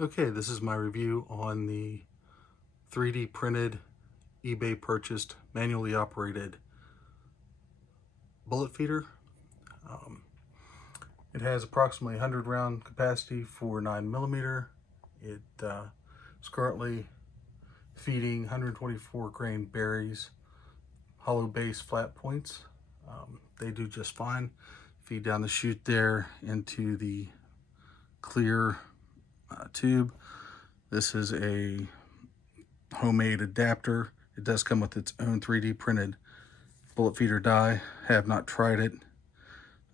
Okay, this is my review on the 3D printed, eBay purchased, manually operated bullet feeder. Um, it has approximately 100 round capacity for 9mm. It is currently feeding 124 grain berries, hollow base flat points. They do just fine. Feed down the chute there into the clear tube. This is a homemade adapter. It does come with its own 3D printed bullet feeder die. Have not tried it.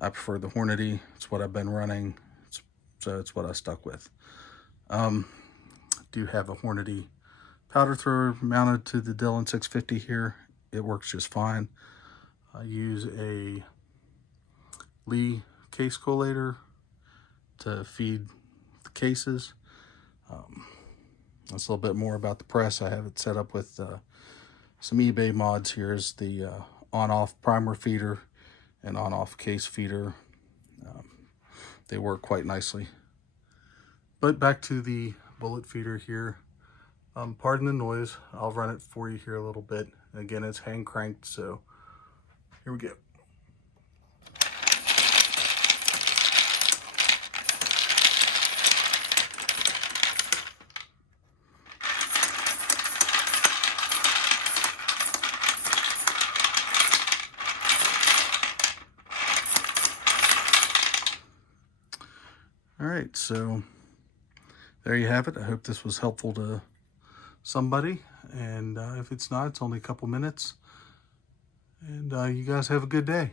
I prefer the Hornady. It's what I've been running, so it's what I stuck with. Do have a Hornady powder thrower mounted to the Dillon 650 here. It works just fine. I use a Lee case collator to feed the cases. That's a little bit more about the press. I have it set up with some eBay mods. Here's the on-off primer feeder and on-off case feeder. They work quite nicely. But back to the bullet feeder here. Pardon the noise. I'll run it for you here a little bit. Again, it's hand cranked, so here we go. All right, so there you have it. I hope this was helpful to somebody, and if it's not, it's only a couple minutes, and you guys have a good day.